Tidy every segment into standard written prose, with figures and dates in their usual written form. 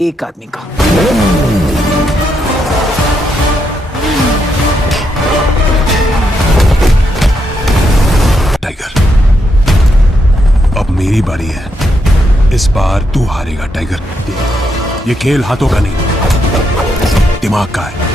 एक आदमी का। टाइगर, अब मेरी बारी है। इस बार तू हारेगा टाइगर। ये खेल हाथों का नहीं, दिमाग का है।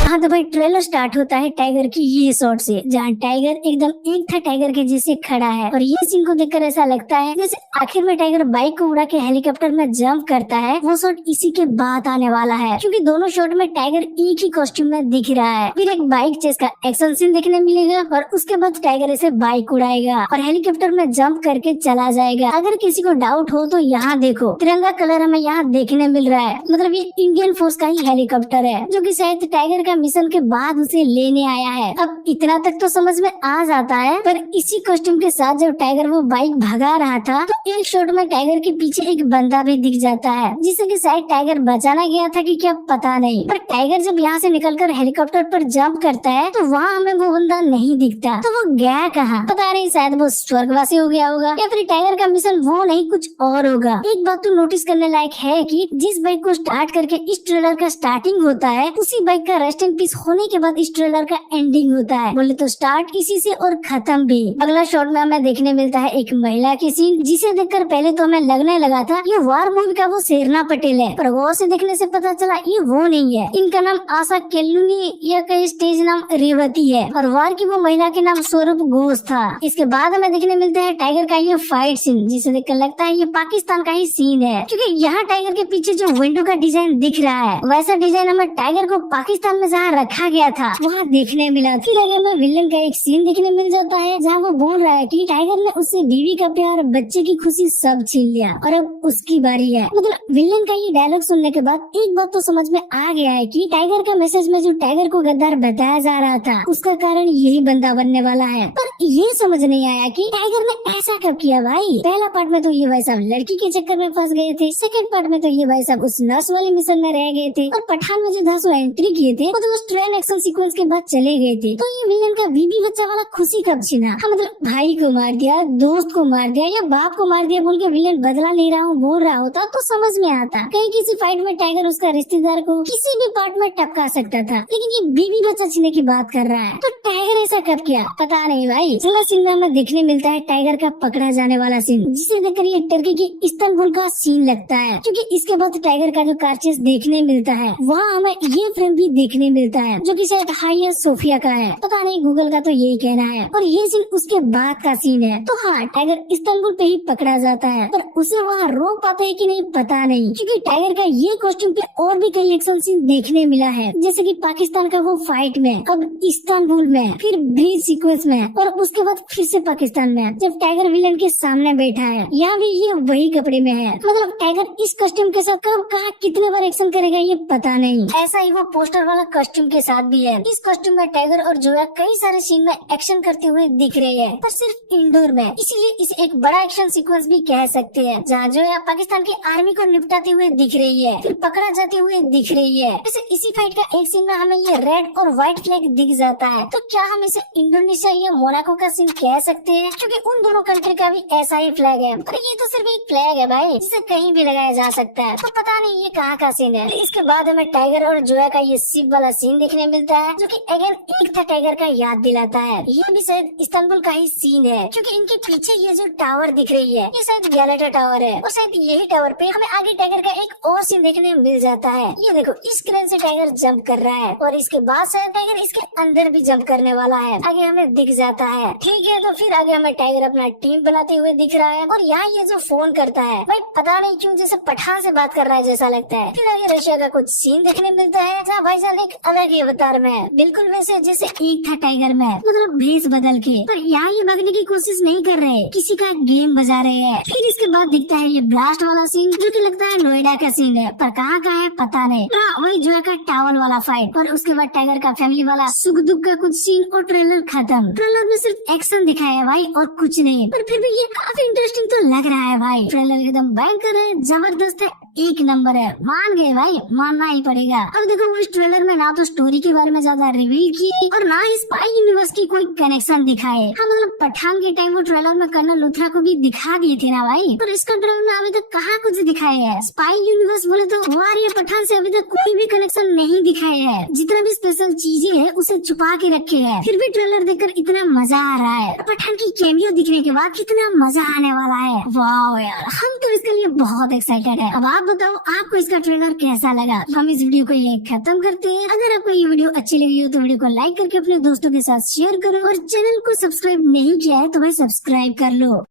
हाँ तो भाई ट्रेलर स्टार्ट होता है टाइगर की ये शॉट से, जहाँ टाइगर एकदम एक था टाइगर के जैसे खड़ा है। और ये सीन को देखकर ऐसा लगता है जैसे आखिर में टाइगर बाइक को उड़ा के हेलीकॉप्टर में जंप करता है। वो शॉट इसी के बाद आने वाला है, क्योंकि दोनों शॉट में टाइगर एक ही कॉस्ट्यूम में दिख रहा है। फिर एक बाइक चेस का एक्शन सीन देखने मिलेगा और उसके बाद टाइगर ऐसे बाइक उड़ाएगा और हेलीकॉप्टर में जंप करके चला जाएगा। अगर किसी को डाउट हो तो यहाँ देखो, तिरंगा कलर हमें यहाँ देखने मिल रहा है। मतलब ये इंडियन फोर्स का ही हेलीकॉप्टर है, जो कि शायद टाइगर का मिशन के बाद उसे लेने आया है। अब इतना तक तो समझ में आ जाता है, पर इसी कॉस्ट्यूम के साथ जब टाइगर वो बाइक भगा रहा था तो एक शॉट में टाइगर के पीछे एक बंदा भी दिख जाता है, जिसे कि शायद टाइगर बचाना गया था कि क्या पता नहीं। पर टाइगर जब यहाँ से निकलकर हेलीकॉप्टर पर जंप करता है तो वहाँ हमें वो बंदा नहीं दिखता। तो वो गया कहाँ पता नहीं, शायद वो स्वर्गवासी हो गया होगा या फिर टाइगर का मिशन वो नहीं कुछ और होगा। एक बात तो नोटिस करने लायक है कि जिस बाइक को स्टार्ट करके इस ट्रेलर का स्टार्टिंग होता है, उसी बाइक का रेस्ट इन पीस होने के बाद इस ट्रेलर का एंडिंग होता है। बोले तो स्टार्ट इसी से और खत्म भी। अगला शॉट में हमें देखने मिलता है एक महिला की सीन, जिसे देखकर पहले तो हमें लगने लगा था ये वार मूवी का वो शेरना पटेल है, पर गौर से देखने से पता चला ये वो नहीं है। इनका नाम आशा केल्लुनी या कहीं स्टेज नाम रेवती है और वार की वो महिला के नाम स्वरूप घोष था। इसके बाद हमें देखने मिलता है टाइगर का ये फाइट सीन, जिसे देखकर लगता है ये पाकिस्तान का ही सीन है, क्योंकि यहाँ टाइगर के पीछे जो विंडो का डिजाइन दिख रहा है वैसा डिजाइन हमें टाइगर को पाकिस्तान में जहाँ रखा गया था वहाँ देखने मिला। फिर आगे में विलन का एक सीन देखने मिल जाता है, जहाँ वो बोल रहा है कि टाइगर ने उससे बीवी का प्यार, बच्चे की खुशी सब छीन लिया और अब उसकी बारी है। मतलब विलन का ये डायलॉग सुनने के बाद एक बात तो समझ में आ गया है कि टाइगर का मैसेज में जो टाइगर को गद्दार बताया जा रहा था उसका कारण यही बंदा बनने वाला है। पर ये समझ नहीं आया कि टाइगर ने ऐसा कब किया भाई। पहला पार्ट में तो ये भाई साहब लड़की के चक्कर में फंस गए थे, सेकंड पार्ट में तो ये भाई साहब उस नर्स वाले मिशन में रह गए थे और पठान में जो 10 एंट्री किए थे वो तो उस ट्रेन एक्शन सीक्वेंस के बाद चले गए थे। तो ये विलन का बीबी बच्चा वाला खुशी कब छीना। हाँ, मतलब भाई को मार दिया, दोस्त को मार दिया या बाप को मार दिया बोल के विलन बदला ले रहा हूँ बोल रहा होता तो समझ में आता। कहीं किसी फाइट में टाइगर उसका रिश्तेदार को किसी भी पार्ट में टपका सकता था, लेकिन ये बीबी बच्चा छीने की बात कर रहा है तो टाइगर ऐसा कब किया पता नहीं भाई। अगला सीन में देखने मिलता है टाइगर का पकड़ा जाने वाला सीन, जिसे देखकर ये टर्की की इस्तांबुल का सीन लगता है, क्योंकि इसके बाद टाइगर का जो कारचेस देखने मिलता है वहाँ हमें ये फ्रेम भी देखने मिलता है, जो कि शायद हाईया सोफिया का है, पता नहीं गूगल का तो यही कहना है। और ये सीन उसके बाद का सीन है। तो हाँ, टाइगर इस्तांबुल पे ही पकड़ा जाता है, पर उसे वहाँ रोक पाते है कि नहीं पता नहीं, क्योंकि टाइगर का ये कॉस्ट्यूम पे और भी कई एक्शन सीन देखने मिला है, जैसे कि पाकिस्तान का वो फाइट में, अब इस्तांबुल में, फिर ब्रिज सीक्वेंस में और उसके बाद फिर से पाकिस्तान में जब टाइगर विलन के सामने बैठा है। यहाँ भी ये वही कपड़े में है। मतलब टाइगर इस कॉस्ट्यूम के साथ कब कहाँ कितने बार एक्शन करेगा ये पता नहीं। ऐसा ही वो पोस्टर वाला कॉस्ट्यूम के साथ भी है। इस कॉस्ट्यूम में टाइगर और जोया कई सारे सीन में एक्शन करते हुए दिख रहे हैं, पर सिर्फ इंडोर में, इसीलिए इसे एक बड़ा एक्शन सीक्वेंस भी कह सकते हैं, जहाँ जोया पाकिस्तान की आर्मी को निपटाते हुए दिख रही है, फिर पकड़ा जाते हुए दिख रही है। वैसे इसी फाइट का एक सीन में हमें ये रेड और व्हाइट फ्लैग दिख जाता है, तो क्या हम इसे इंडोनेशिया या मोनाको का सीन कह सकते हैं, क्योंकि उन दोनों कंट्री का भी ऐसा ही फ्लैग है। पर ये तो सिर्फ एक फ्लैग है भाई, जिसे कहीं भी लगाया जा सकता है, तो पता नहीं ये कहाँ का सीन है। इसके बाद हमें टाइगर और जोया का ये शिप वाला सीन देखने मिलता है, जो कि अगेन एक था टाइगर का याद दिलाता है। ये भी शायद इस्तांबुल का ही सीन है, क्योंकि इनके पीछे ये जो टावर दिख रही है ये शायद गैलेटा टावर है, और शायद यही टावर पे हमें आगे टाइगर का एक और सीन देखने मिल जाता है। ये देखो, इस क्रेन से टाइगर जंप कर रहा है और इसके बाद शायद टाइगर इसके अंदर भी जंप करने वाला है, आगे हमें दिख जाता है। ठीक है, तो फिर आगे हमें टाइगर अपना टीम बनाते हुए दिख रहा है, और यहाँ ये जो फोन करता है भाई पता नहीं क्यों जैसे पठान से बात कर रहा है जैसा लगता है। फिर आगे रशिया का कुछ सीन देखने मिलता है, जहाँ भाईजान एक अलग ही अवतार में है, बिल्कुल वैसे जैसे एक था टाइगर में, मतलब भेस बदल के। पर यहाँ ये भागने की कोशिश नहीं कर रहे, किसी का गेम बजा रहे हैं। फिर इसके बाद दिखता है ये ब्लास्ट वाला सीन, जो कि लगता है नोएडा का सीन है, पर कहाँ का है पता नहीं। हाँ, वही जो का टावल वाला फाइट, और उसके बाद टाइगर का फैमिली वाला सुख दुख का कुछ सीन, और ट्रेलर खत्म। ट्रेलर में सिर्फ एक्शन दिखाया है भाई और कुछ नहीं, पर फिर भी ये काफी इंटरेस्टिंग तो लग रहा है भाई। ट्रेलर एकदम भयंकर है, जबरदस्त है, एक नंबर है, मान गए भाई, मानना ही पड़ेगा। अब देखो इस ट्रेलर में ना तो स्टोरी के बारे में ज्यादा रिवील किए और ना ही स्पाई यूनिवर्स की कोई कनेक्शन दिखाए। हाँ मतलब पठान के टाइम वो ट्रेलर में कर्नल लूथरा को भी दिखा दिए थे ना भाई, पर इसका ट्रेलर में अभी तक कहाँ कुछ दिखाए है। स्पाई यूनिवर्स बोले तो वार या पठान से अभी तक कोई भी कनेक्शन नहीं दिखाए है। जितना भी स्पेशल चीजें है उसे छुपा के रखे है। फिर भी ट्रेलर देखकर इतना मजा आ रहा है। पठान की कैमियो दिखने के बाद कितना मजा आने वाला है। वाह यार, हम तो इसके लिए बहुत एक्साइटेड है। अब आप बताओ आपको इसका ट्रेलर कैसा लगा। हम इस वीडियो को यहीं खत्म करते हैं। अगर आपको ये वीडियो अच्छी लगी हो तो वीडियो को लाइक करके अपने दोस्तों के साथ शेयर करो और चैनल को सब्सक्राइब नहीं किया है तो भाई सब्सक्राइब कर लो।